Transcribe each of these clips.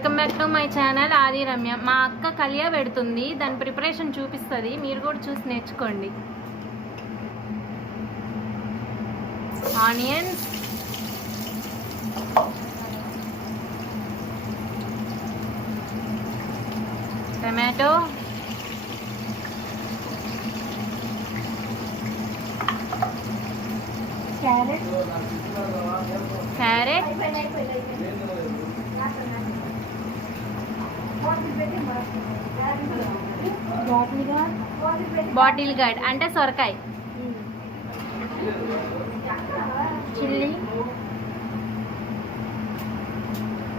Welcome back to my channel ఆది రమ్య. మా అక్క కలియా పెడుతుంది, దాని ప్రిపరేషన్ చూపిస్తుంది, మీరు కూడా చూసి నేర్చుకోండి. Onions, tomato, carrot, bottle gourd అంటే సొరకాయ, చిల్లీ,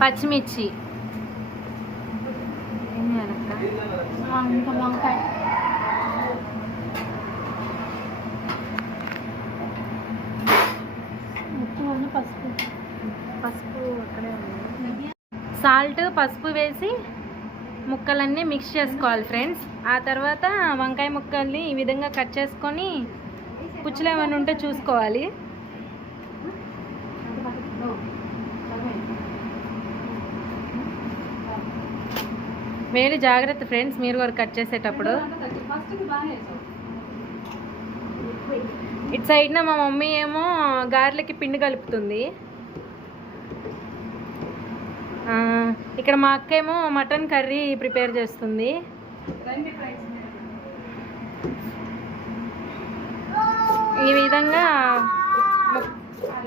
పచ్చిమిర్చి, ఇంకా వంకాయ, పసుపు అక్కడే ఉంది. సాల్ట్, పసుపు వేసి ముక్కలన్నీ మిక్స్ చేసుకోవాలి ఫ్రెండ్స్. ఆ తర్వాత వంకాయ ముక్కల్ని ఈ విధంగా కట్ చేసుకొని పుచ్చులు ఏమైనా ఉంటే చూసుకోవాలి. వేలు జాగ్రత్త ఫ్రెండ్స్, మీరు కూడా కట్ చేసేటప్పుడు. ఇటు సైడ్న మా మమ్మీ ఏమో గారెలకి పిండి కలుపుతుంది. ఇక్కడ మా అక్క ఏమో మటన్ కర్రీ ప్రిపేర్ చేస్తుంది. ఈ విధంగా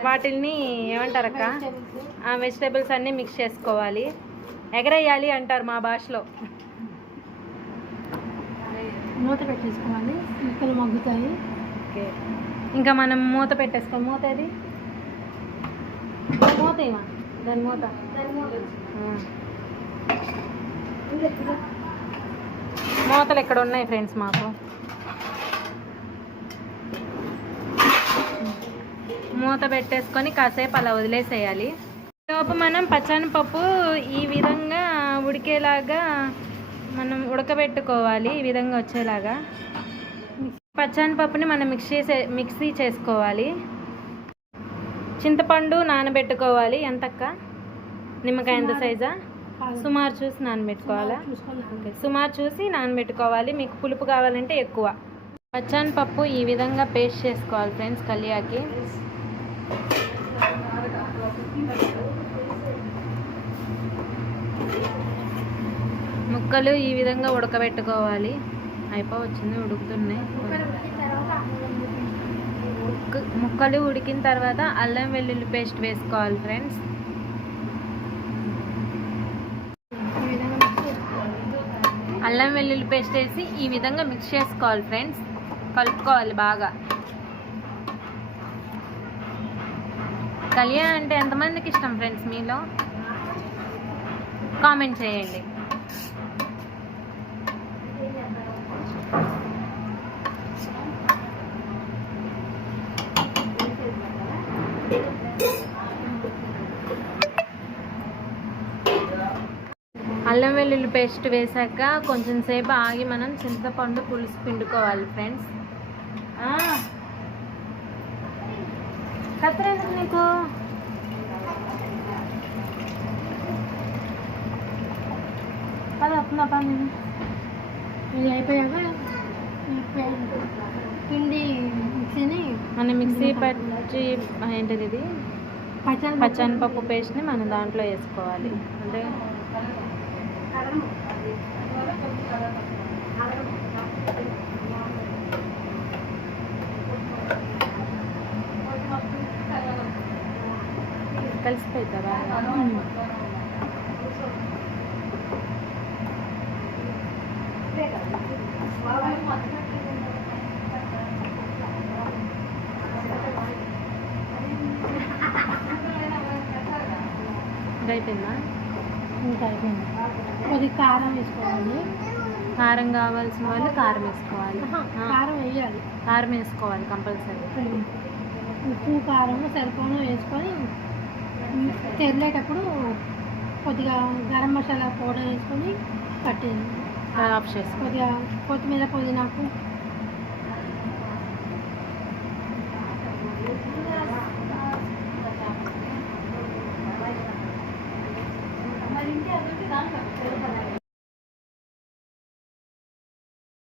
వాటిని ఏమంటారు అక్క, వెజిటేబుల్స్ అన్నీ మిక్స్ చేసుకోవాలి. ఎగరేయాలి అంటారు మా భాషలో. మూత పెట్టేసుకోవాలి, ముక్కలు మగ్గుతాయి. ఓకే, ఇంకా మనం మూత పెట్టేసుకోవాలి. మూత ఏది? మూత ఏమా? దాని మూత మూతలు ఎక్కడ ఉన్నాయి ఫ్రెండ్స్ మాకు. మూత పెట్టేసుకొని కాసేపు అలా వదిలేసేయాలి. లోపు మనం పచ్చనిపప్పు ఈ విధంగా ఉడికేలాగా మనం ఉడకబెట్టుకోవాలి. ఈ విధంగా వచ్చేలాగా పచ్చనిపప్పుని మనం మిక్సీ చేసుకోవాలి. చింతపండు నానబెట్టుకోవాలి. ఎంతక్క? నిమ్మకాయ ఎంత సైజా? సుమారు చూసి నానబెట్టుకోవాలా? ఓకే, సుమారు చూసి నానబెట్టుకోవాలి. మీకు పులుపు కావాలంటే ఎక్కువ. పచ్చనిపప్పు ఈ విధంగా పేస్ట్ చేసుకోవాలి ఫ్రెండ్స్ కలియాకి. ముక్కలు ఈ విధంగా ఉడకబెట్టుకోవాలి. అయిపోవచ్చింది, ఉడుకుతున్నాయి. ముక్కలు ఉడికిన తర్వాత అల్లం వెల్లుల్లి పేస్ట్ వేసుకోవాలి ఫ్రెండ్స్. అల్లం వెల్లుల్లి పేస్ట్ వేసి ఈ విధంగా మిక్స్ చేసుకోవాలి ఫ్రెండ్స్. కలుపుకోవాలి బాగా. కలియా అంటే ఎంతమందికి ఇష్టం ఫ్రెండ్స్ మీలో? కామెంట్ చేయండి. అల్లం వెల్లుల్లి పేస్ట్ వేసాక కొంచెం సేపు ఆగి మనం చింతపండు పులుసు పిండుకోవాలి ఫ్రెండ్స్. కత్తెర నీకు పదా పని ఇది అయిపోయాక పిండి మిక్సీని మనం మిక్సీ పచ్చి ఏంటిది ఇది పచ్చనిపప్పు పేస్ట్ని మనం దాంట్లో వేసుకోవాలి. అంటే కలిసిపోతారా? అయిపోయిందా? ఇంకా అయిపోయింది. కొద్దిగా కారం వేసుకోవాలి. కారం కావాల్సిన వాళ్ళు కారం వేసుకోవాలి. కారం వేయాలి, కారం వేసుకోవాలి కంపల్సరీ. ఉప్పు కారం సరిపోను వేసుకొని తెరలేటప్పుడు కొద్దిగా గరం మసాలా పౌడర్ వేసుకొని పట్టేది ఆఫ్ చేసి కొద్దిగా కొత్తిమీర పుదీనాకు